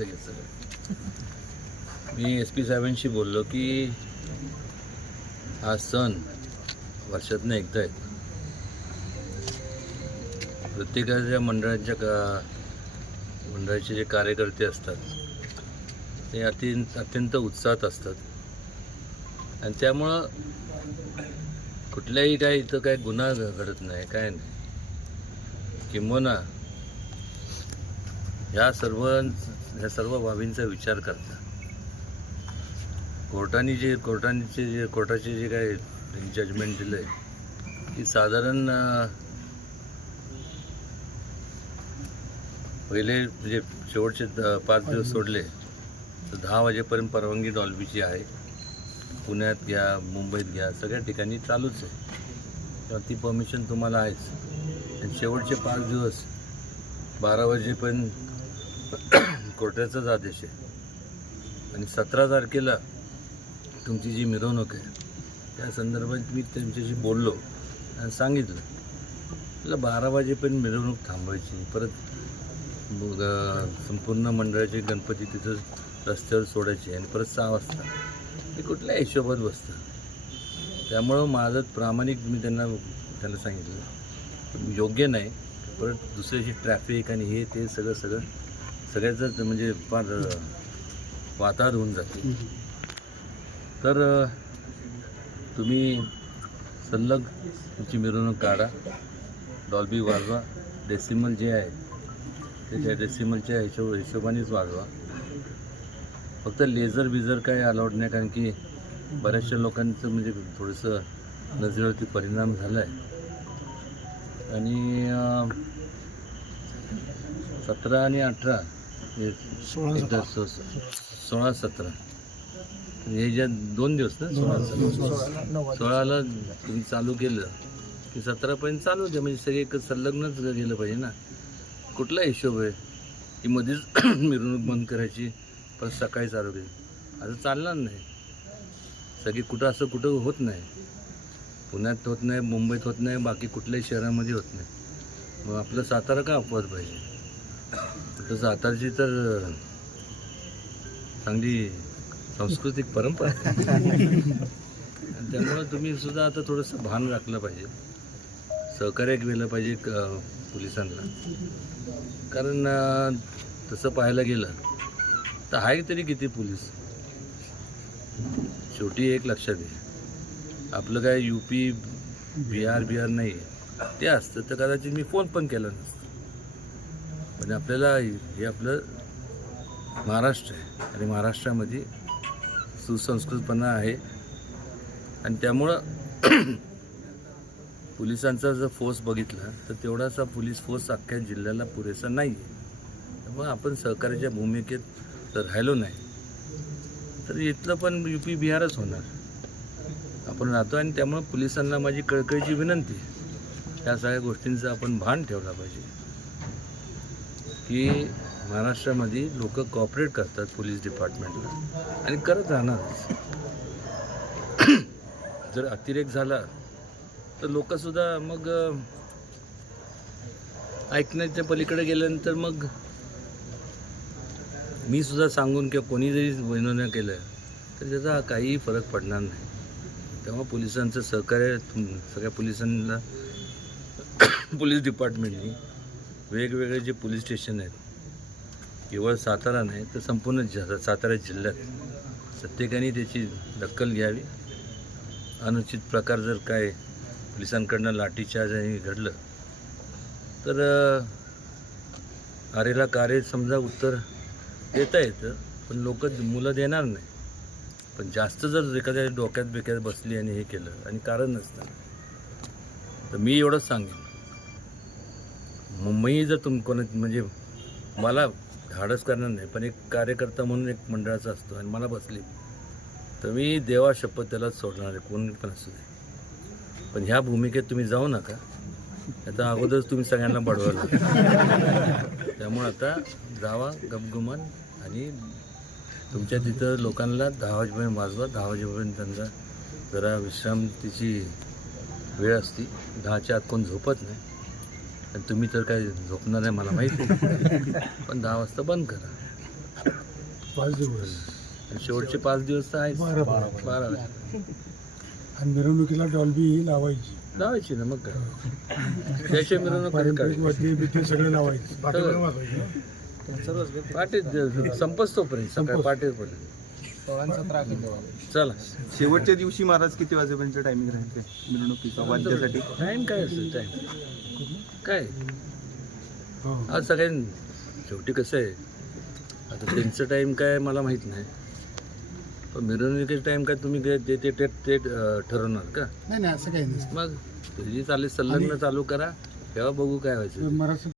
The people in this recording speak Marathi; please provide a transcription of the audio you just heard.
बघतं हे सगळं मी एस पी साहेबांशी बोललो की हा सण वर्षातनं एकदा येतो. प्रत्येकाच्या मंडळाच्या का मंडळाचे जे कार्यकर्ते असतात ते अत्यंत अत्यंत उत्साहात असतात. आणि त्यामुळं कुठल्याही काय इथं काय गुन्हा घडत नाही काय नाही. किंबोना ह्या सर्व ह्या सर्व बाबींचा विचार करता. कोर्टाने जे कोर्टांचे जे कोर्टाचे जे काय जजमेंट दिलं आहे की साधारण पहिले म्हणजे शेवटचे पाच दिवस सोडले तर दहा वाजेपर्यंत परवानगी डॉल्बीची आहे. पुण्यात घ्या मुंबईत घ्या सगळ्या ठिकाणी चालूच आहे. किंवा ती परमिशन तुम्हाला आहेच. आणि शेवटचे पाच दिवस बारा वाजेपर्यंत कोर्टाचाच आदेश आहे. आणि सतरा तारखेला तुमची जी मिरवणूक आहे त्या संदर्भात मी त्यांच्याशी बोललो आणि सांगितलं. म्हटलं बारा वाजेपर्यंत मिरवणूक थांबवायची. परत संपूर्ण मंडळाचे गणपती तिथं रस्त्यावर सोडायचे आणि परत सहा वाजता. हे कुठल्या हिशोबात बसतं? त्यामुळं माझं प्रामाणिक मी त्यांना त्यांना सांगितलं. योग्य नाही परत दुसऱ्याची ट्रॅफिक आणि हे ते सगळं सगळं सगळ्याच म्हणजे फार वाताहत होऊन जाते. तर तुम्ही सल्लग तुमची मिरवणूक काढा. डॉल्बी वाजवा. डेसिमल जे आहे ते त्या डेसिमलच्या हिशोब हिशोबानेच वाजवा. फक्त लेझर बिझर काय अलाउड नाही कारण की बऱ्याचशा लोकांचं म्हणजे थोडंसं नजरेवरती परिणाम झाला आहे आणि सतरा आणि अठरा हे एकदा सो- सोळा सतरा. हे ज्या दोन दिवस ना? सोळा सतरा. सोळाला तुम्ही चालू केलं. की सतरापर्यंत चालू द्या म्हणजे सगळे एकच संलग्नच गेलं पाहिजे ना? कुठला हिशोब आहे? की मध्येच मिरवणूक बंद करायची परत सकाळी चालू केली. असं चालणार नाही. सगळी कुठं असं कुठं होत नाही. पुण्यात होत नाही मुंबईत होत नाही बाकी कुठल्याही शहरामध्ये होत नाही. मग आपलं सातारा का अपवाद पाहिजे? तर सातारची तर चांगली सांस्कृतिक परंपरा आणि त्यामुळं तुम्ही सुद्धा आता थोडंसं भान राखलं पाहिजे. सहकार्य केलं पाहिजे पोलिसांना. कारण तसं पाहायला गेलं तर आहे तरी किती पोलीस? शेवटी एक लक्षात घे आपलं काय यू पी बिहार बिहार नाही आहे ते असतं तर कदाचित मी फोन पण केला नसतं. पण आपल्याला हे आपलं महाराष्ट्र आहे. आणि महाराष्ट्रामध्ये सुसंस्कृतपणा आहे. आणि त्यामुळं पोलिसांचा जर फोर्स बघितला तर तेवढासा पोलीस फोर्स अख्ख्या जिल्ह्याला पुरेसा नाही आहे मग आपण सहकार्याच्या भूमिकेत तर राहिलो नाही. तर इथलं पण यू पी बिहारच होणार. आपण राहतो आणि त्यामुळं पोलिसांना माझी कळकळीची विनंती आहे. या सगळ्या गोष्टींचं आपण भान ठेवला पाहिजे. की महाराष्ट्रामध्ये लोक कॉपरेट करतात पोलीस डिपार्टमेंटला आणि करत राहणार जर अतिरेक झाला तर लोकसुद्धा मग ऐकण्याच्या पलीकडे गेल्यानंतर मग मी सुद्धा सांगून किंवा कोणी जरी विनोद केलं तर त्याचा काहीही फरक पडणार नाही. तेव्हा पोलिसांचं सहकार्य तुम सगळ्या पोलिसांना पोलीस डिपार्टमेंटनी वेगवेगळे जे पोलीस स्टेशन आहेत केवळ सातारा नाही तर संपूर्ण ज सातारा जिल्ह्यात. प्रत्येकाने त्याची दखल घ्यावी. अनुचित प्रकार जर काय पोलिसांकडनं लाठीचार्ज आणि घडलं तर आरेला कार्य समजा उत्तर देता येतं पण लोक मुलं देणार नाही. पण जास्त जर एखाद्या डोक्यात बिक्यात बसली आणि हे केलं आणि कारण नसतं. तर मी एवढंच सांगेन. मुंबई जर तुम कोणा म्हणजे मला धाडस करणार नाही पण एक कार्यकर्ता म्हणून एक मंडळाचा असतो आणि मला बसली तर मी देवा शपथ त्याला सोडणार आहे कोणी पण असू दे. पण ह्या भूमिकेत तुम्ही जाऊ नका. आता अगोदरच तुम्ही सगळ्यांना बडवलं त्यामुळे आता जावा गपगुमान आणि तुमच्या तिथं लोकांना दहा वाजेपर्यंत वाजवा दहा वाजेपर्यंत त्यांचा जरा विश्रांतीची वेळ असती. दहाच्या आत कोण झोपत नाही. आणि तुम्ही तर काय झोपणार आहे मला माहिती आहे. पण दहा वाजता बंद करा. पाच दिवस. शेवटचे पाच दिवस तर आहेच. बारा आणि मिरवणुकीला डॉल्बी लावायची. लावायची ना मग काय? त्याशिवाय मिरवणूक सगळे लावायचे. वाजवायचे. पहाटे संपच तोपर्यंत. सकाळी. पहाटेपर्यंत चला शेवटच्या दिवशी महाराज किती वाजेपर्यंत टायमिंग राहील काय मिरवणुकीचा वाद्यासाठी टाईम काय असेल टाईम काय? हो. आज सगळ्यां शेवटी कसं आहे? आता त्यांचं टाईम काय मला माहीत नाही. पण मिरवणुकीचं टाईम काय तुम्ही काय ते ते ते ठरवणार का? नाही नाही असं काही नसतं. मग तुझी चालेल संलग्न चालू करा. तेव्हा बघू काय व्हायचं. महाराष्ट्र